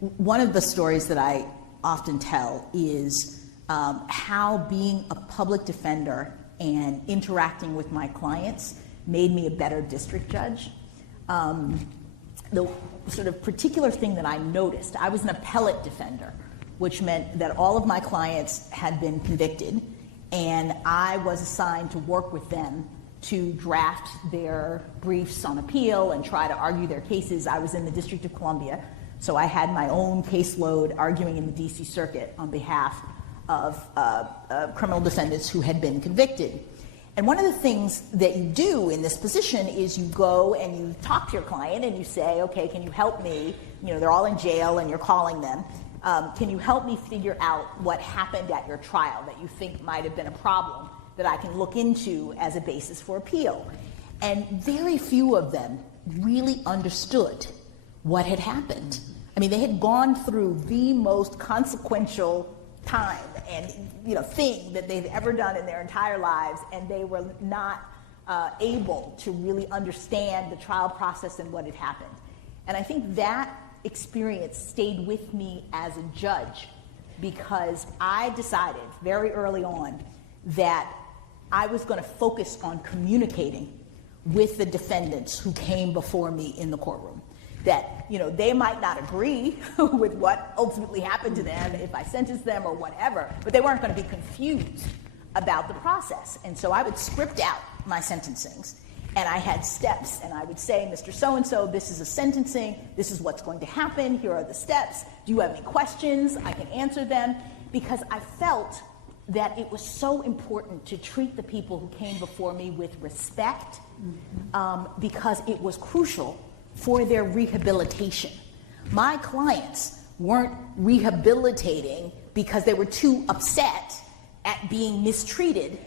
one of the stories that I often tell is how being a public defender and interacting with my clients made me a better district judge. The sort of particular thing that I noticed, I was an appellate defender, which meant that all of my clients had been convicted, and I was assigned to work with them to draft their briefs on appeal and try to argue their cases. I was in the District of Columbia, so I had my own caseload arguing in the DC Circuit on behalf of criminal defendants who had been convicted. And one of the things that you do in this position is you go and you talk to your client and you say, okay, can you help me? You know, they're all in jail and you're calling them. Can you help me figure out what happened at your trial that you think might have been a problem that I can look into as a basis for appeal? And very few of them really understood what had happened. I mean, they had gone through the most consequential time and thing that they've ever done in their entire lives, and they were not able to really understand the trial process and what had happened. And I think that experience stayed with me as a judge because I decided very early on that I was going to focus on communicating with the defendants who came before me in the courtroom. That they might not agree with what ultimately happened to them if I sentenced them or whatever, but they weren't going to be confused about the process. And so I would script out my sentencings, and I had steps, and I would say, Mr. So-and-so, this is a sentencing, this is what's going to happen, here are the steps, do you have any questions? I can answer them, because I felt that it was so important to treat the people who came before me with respect, because it was crucial for their rehabilitation. My clients weren't rehabilitating because they were too upset at being mistreated